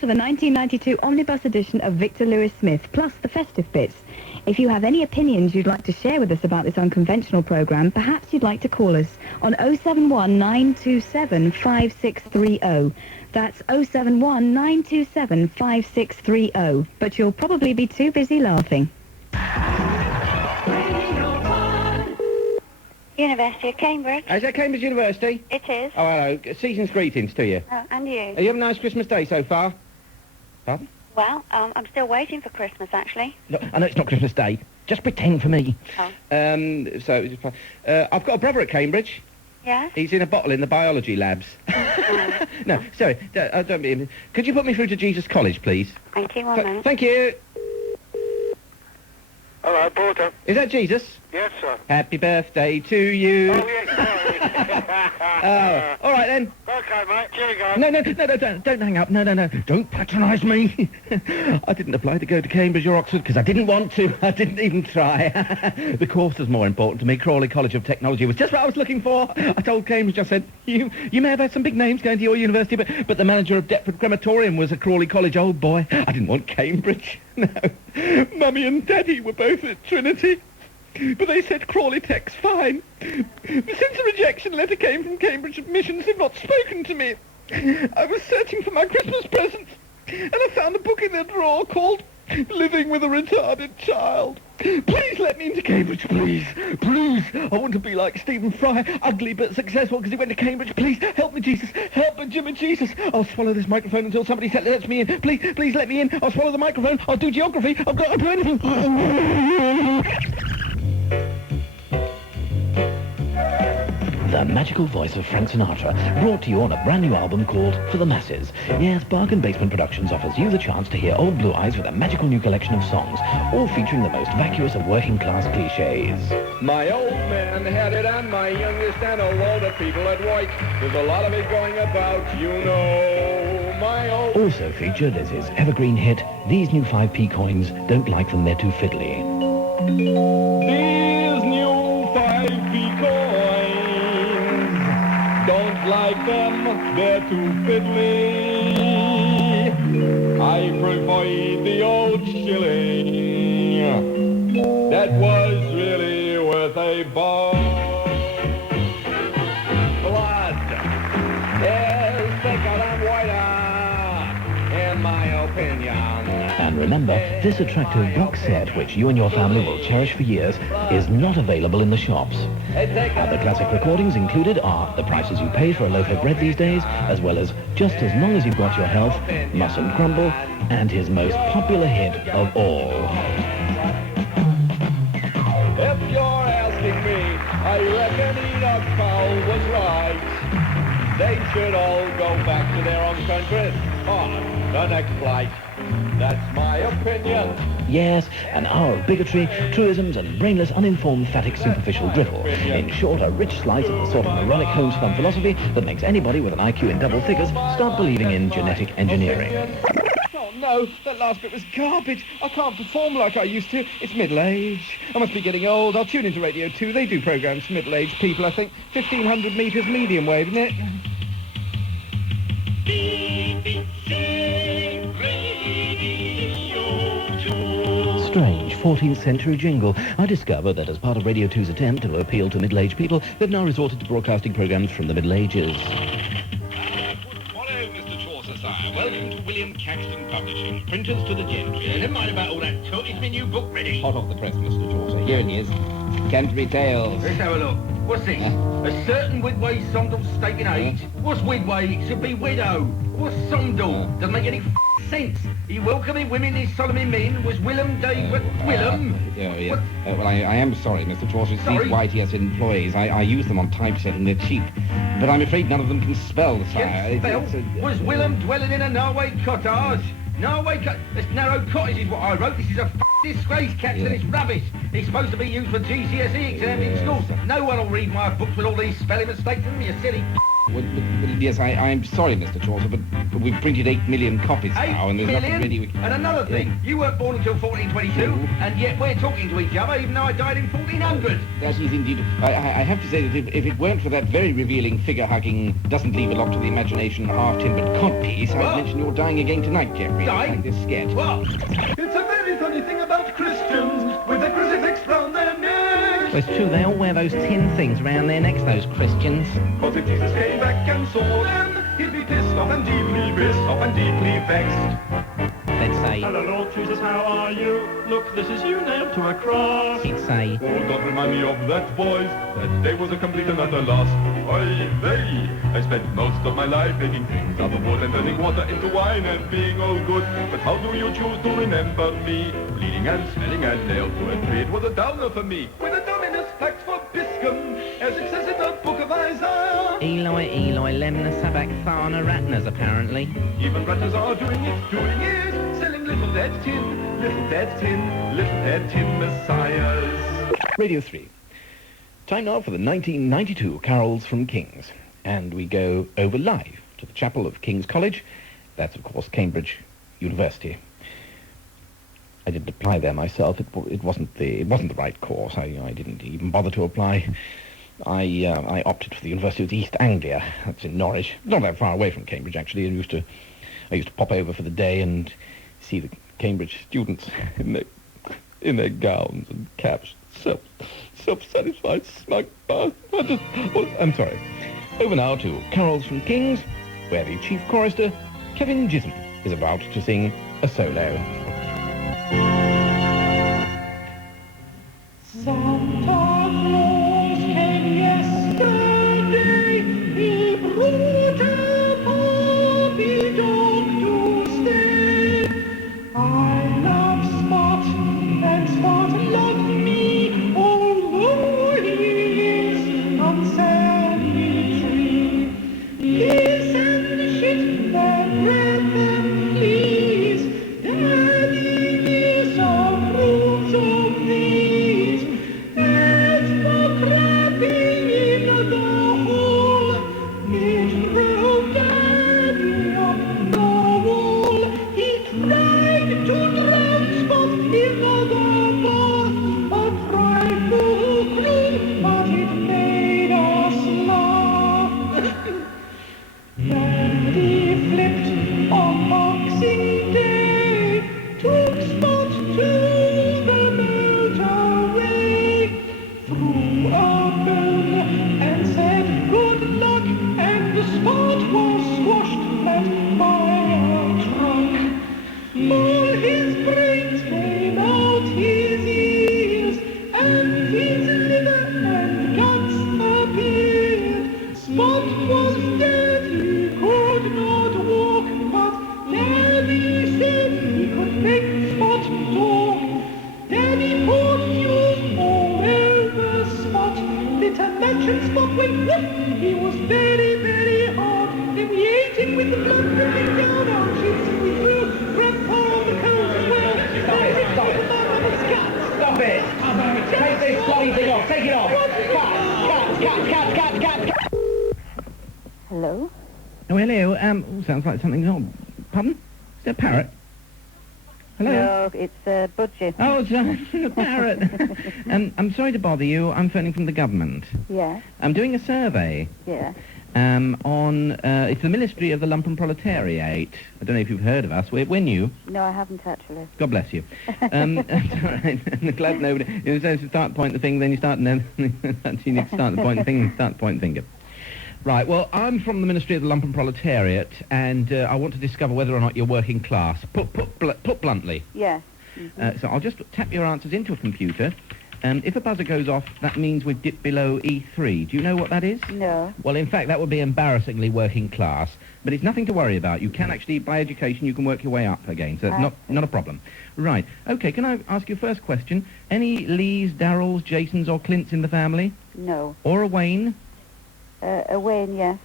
for the 1992 omnibus edition of Victor Lewis Smith, plus the festive bits. If you have any opinions you'd like to share with us about this unconventional programme, perhaps you'd like to call us on 071 927 5630. That's 071 927 5630. But you'll probably be too busy laughing. University of Cambridge. Is that Cambridge University? It is. Oh, hello. Season's greetings to you. Oh, and you. Are you having a nice Christmas day so far? Pardon? Well, I'm still waiting for Christmas, actually. No, I know it's not Christmas Day. Just pretend for me. Oh. I've got a brother at Cambridge. Yes? He's in a bottle in the biology labs. No, sorry. Don't be... Could you put me through to Jesus College, please? Thank you, one minute. Thank you. Hello, Porter. Is that Jesus? Yes, sir. Happy birthday to you. Oh, yes, sorry. Oh, all right then. Okay, mate. Cheerio, guys. No, don't hang up. No. Don't patronise me. I didn't apply to go to Cambridge or Oxford because I didn't want to. I didn't even try. The course was more important to me. Crawley College of Technology was just what I was looking for. I told Cambridge, I said, you may have had some big names going to your university, but the manager of Deptford Crematorium was a Crawley College old boy. I didn't want Cambridge. No. Mummy and Daddy were both at Trinity. But they said Crawley Tech's fine. Since the rejection letter came from Cambridge Admissions, they've not spoken to me. I was searching for my Christmas presents, and I found a book in their drawer called Living with a Retarded Child. Please let me into Cambridge, please. Please. I want to be like Stephen Fry, ugly but successful because he went to Cambridge. Please, help me, Jesus. Help me, Jimmy Jesus. I'll swallow this microphone until somebody lets me in. Please let me in. I'll swallow the microphone. I'll do geography. I'll do anything. The magical voice of Frank Sinatra, brought to you on a brand new album called For the Masses. Yes, Bargain Basement Productions offers you the chance to hear Old Blue Eyes with a magical new collection of songs, all featuring the most vacuous of working-class clichés. My old man had it on my youngest and a load of people at work. There's a lot of it going about, you know. My old... Also featured is his evergreen hit, These New 5p Coins, Don't Like Them, They're Too Fiddly. These new 5p coins, don't like them, they're too fiddly. I prefer the old shilling, that was really worth a buck. Blood is thicker than whiter, in my opinion. And remember, this attractive box set, which you and your family will cherish for years, is not available in the shops. Other classic recordings included are The Prices You Pay for a Loaf of Bread These Days, as well as Just As Long As You've Got Your Health, Mustn't Crumble, and his most popular hit of all. If you're asking me, I reckon Enoch Powell was right. They should all go back to their own countries on the next flight. That's my opinion. Yes, an hour of bigotry, truisms, and brainless, uninformed, phatic, superficial drivel. In short, a rich slice of the sort of moronic Holmes-fun philosophy that makes anybody with an IQ in double figures start believing in genetic engineering. Oh no, that last bit was garbage. I can't perform like I used to. It's middle age. I must be getting old. I'll tune into Radio 2. They do programmes for middle-aged people, I think. 1,500 metres medium wave, isn't it? Strange 14th century jingle. I discovered that as part of Radio 2's attempt to appeal to middle-aged people, they've now resorted to broadcasting programmes from the Middle Ages. Hello, Mr. Chaucer, sire. Welcome to William Caxton Publishing. Printers to the gentry. Never mind about all that talk. Is my new book ready? Hot off the press, Mr. Chaucer. Here it is. Canterbury Tales. Let's have a look. What's this? A certain Widway Sondal stake in age? What's Widway? It should be widow. What's Sondal? Doesn't make any sense. He welcoming women, his solemn men. Was Willem David Willem? Well, I am sorry, Mr. Chaucer. It's Sorry? these YTS employees. I use them on typesetting. They're cheap. But I'm afraid none of them can spell, sire. Yes, spell? Was Willem dwelling in a Norway cottage? This narrow cottage is what I wrote. This is a disgrace, Captain. It's rubbish. It's supposed to be used for GCSE exams in schools. No one will read my books with all these spelling mistakes in them, you silly Well, yes, I'm sorry, Mr. Chaucer, but we've printed 8 million copies 8 now, and there's million? nothing really... And another thing, you weren't born until 1422, and yet we're talking to each other even though I died in 1400. That is indeed... I have to say that if it weren't for that very revealing, figure-hugging, doesn't leave a lot to the imagination, half-timbered codpiece, I'd mention you're dying again tonight, Jeffrey. Dying? Like this sketch. What? It's a very funny thing about Christians with a crucifix round their neck. Well, it's true, they all wear those tin things around their necks, those Christians. Cause if Jesus came back and saw them, he'd be pissed off and deeply vexed. Let's say, Hello, Lord Jesus, how are you? Look, this is you nailed to a cross. he'd say, Oh, don't remind me of that voice. That day was a complete and utter loss. Oy vey! I spent most of my life making things out of wood and turning water into wine and being all good. But how do you choose to remember me? Bleeding and smelling and nailed to a tree. It was a downer for me. With a dominus fact for Biscum, as it says in the book of Isaiah. Eli, lemna, sabachthana, ratnas, apparently. Even rattlers are doing it, selling little dead tin messiahs. Radio 3. Time now for the 1992 Carols from King's. And we go over live to the chapel of King's College. That's, of course, Cambridge University. I didn't apply there myself. It wasn't the right course. I didn't even bother to apply. I opted for the University of East Anglia. That's in Norwich. Not that far away from Cambridge, actually. I used to pop over for the day and see the Cambridge students in their gowns and caps. Self-satisfied, smug bastards. I'm sorry. Over now to Carols from King's, where the chief chorister, Kevin Gism, is about to sing a solo. Santa Claus came yesterday. He brought a puppy dog to stay. I love Spot, and Spot loved me, although he is on sandy tree. Kiss and shit their breath and please. Daddy is some roots of these. As for crabbing in the hole, it drove Daddy up the wall. He tried to drown Spot in the bath, a trifle cruel, but it made us laugh. Daddy flipped on Boxing Day, took Spot to the motorway, threw a bone and said good luck, and the Spot was squashed flat by a truck. All his brains came out his ears, and his liver and guts appeared. Spot was dead, he could not walk, but Daddy said he could make Spot talk. Daddy poured fume all over Spot, lit a match and Spot went whoop. He was very, very hard, then he ate him with the blood dripping down our cheeks, and we threw Grandpa on the coals as well. Stop it! Take this bloody thing off, take it off! Cut! Hello? Oh, hello. Sounds like something's on. Pardon? Is that a parrot? Hello? No, it's Budgie. Oh, it's a parrot. I'm sorry to bother you. I'm phoning from the government. Yeah, I'm doing a survey yeah. on, it's the Ministry of the Lumpen Proletariat. I don't know if you've heard of us. We're new. No, I haven't actually. God bless you. That's all right. I'm glad nobody... You start pointing the finger, then you start... You need to start the pointing finger, start the pointing finger. Right, well, I'm from the Ministry of the Lumpen Proletariat, and I want to discover whether or not you're working class. Put bluntly. Yes. So I'll just tap your answers into a computer. If a buzzer goes off, that means we've dipped below E3. Do you know what that is? No. Well, in fact, that would be embarrassingly working class. But it's nothing to worry about. You can actually, by education, you can work your way up again. So that's not a problem. Right. OK, can I ask you first question? Any Lees, Darrells, Jasons or Clints in the family? No. Or a Wayne? A Wayne, yes.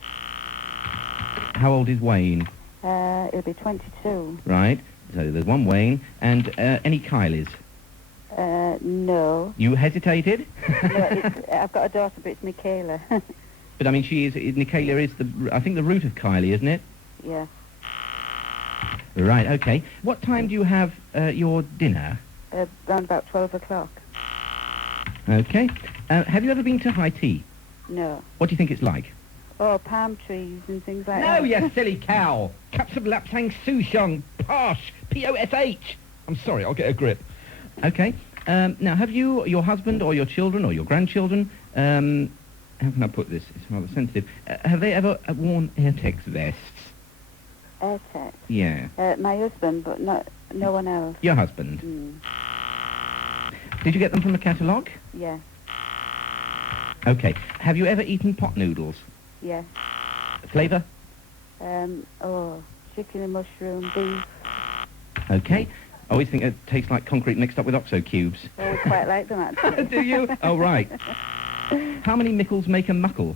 How old is Wayne? He'll be 22. Right. So there's one Wayne. And any Kylies? No. You hesitated? No, I've got a daughter, but it's Michaela. But I mean, Nicalia is I think the root of Kylie, isn't it? Yeah. Right, okay. What time do you have your dinner? Round about 12 o'clock. Okay. Have you ever been to high tea? No. What do you think it's like? Oh, palm trees and things like No, that. you silly cow. Cups of lapsang souchong. Posh. P-O-S-H. I'm sorry, I'll get a grip. Okay. Now, have you, your husband or your children or your grandchildren, how can I put this? It's rather sensitive. Have they ever worn Airtex vests? Airtex? Yeah. My husband, but no one else. Your husband? Mm. Did you get them from a catalogue? Yeah. Okay. Have you ever eaten pot noodles? Yeah. Flavour? Chicken and mushroom, beef. Okay. I always think it tastes like concrete mixed up with OXO cubes. Oh, we quite like them, actually. Do you? Oh, right. How many mickles make a muckle?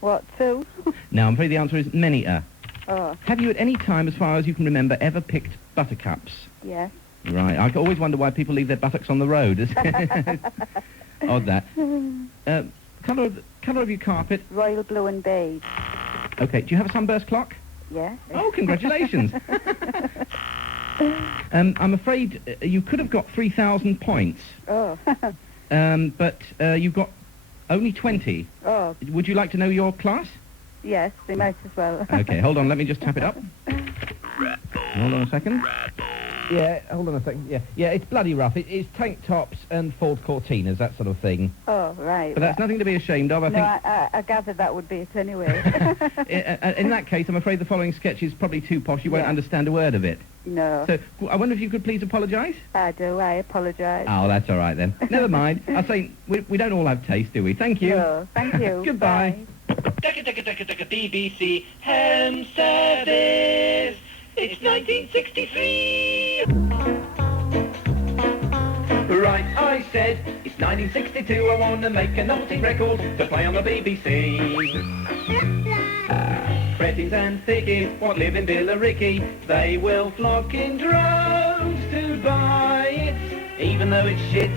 What, 2? Now, I'm afraid the answer is many-a. Oh, Have you at any time, as far as you can remember, ever picked buttercups? yes. Right. I always wonder why people leave their buttocks on the road. Odd that. Colour of your carpet? Royal blue and beige. Okay. Do you have a sunburst clock? Yeah. Oh, congratulations. I'm afraid you could have got 3,000 points, Oh. but you've got only 20. Oh, Would you like to know your class? yes, they might as well. Okay, hold on, let me just tap it up. Hold on a second. Yeah, hold on a second. Yeah, it's bloody rough. It's tank tops and Ford Cortinas, that sort of thing. Oh, right. But that's nothing to be ashamed of, I think. I gathered that would be it anyway. In that case, I'm afraid the following sketch is probably too posh. You won't Yeah. understand a word of it. No. So, I wonder if you could please apologise? I do. I apologise. Oh, that's all right then. Never mind. I say, we don't all have taste, do we? Thank you. No, thank you. Goodbye. BBC Ham Service. It's 1963. Right, I said, it's 1962. I want to make a novelty record to play on the BBC. Pretties and thickies, what live in Billericay, they will flock in droves to buy it, even though it's shit.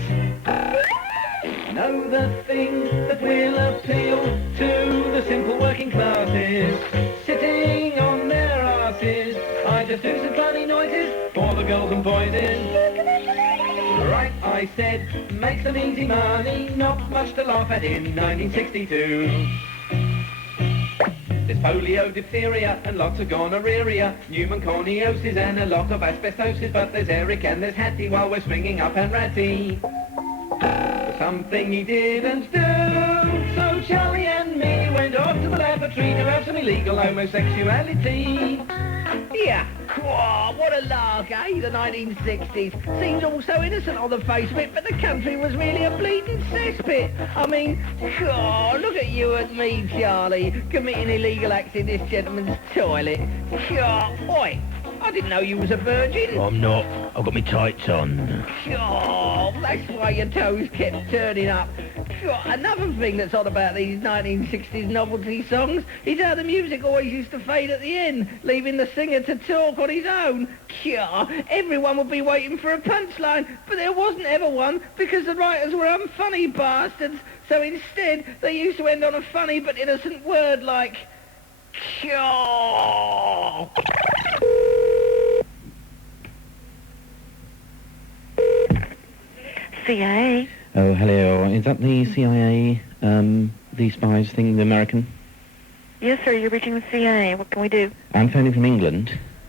Know the thing that will appeal to the simple working classes, sitting on their asses. I just do some funny noises for the girls and boys in. Right, I said, make some easy money, not much to laugh at in 1962. There's polio, diphtheria, and lots of gonorrhea, pneumoconiosis and a lot of asbestosis, but there's Eric and there's Hattie while we're swinging up and ratty. Something he didn't do, so Charlie and me went off to the laboratory to have some illegal homosexuality. Yeah, whoa, what a lark, eh, the 1960s. Seems all so innocent on the face of it, but the country was really a bleeding cesspit. I mean, oh, look at you and me, Charlie, committing illegal acts in this gentleman's toilet. Oh, oi, I didn't know you was a virgin. I'm not. I've got my tights on. Oh, that's why your toes kept turning up. Another thing that's odd about these 1960s novelty songs is how the music always used to fade at the end, leaving the singer to talk on his own. Everyone would be waiting for a punchline, but there wasn't ever one because the writers were unfunny bastards. So instead, they used to end on a funny but innocent word like... CIA. Oh, hello. Is that the CIA, the spies thing, the American? Yes, sir, you're reaching the CIA. What can we do? I'm phoning from England.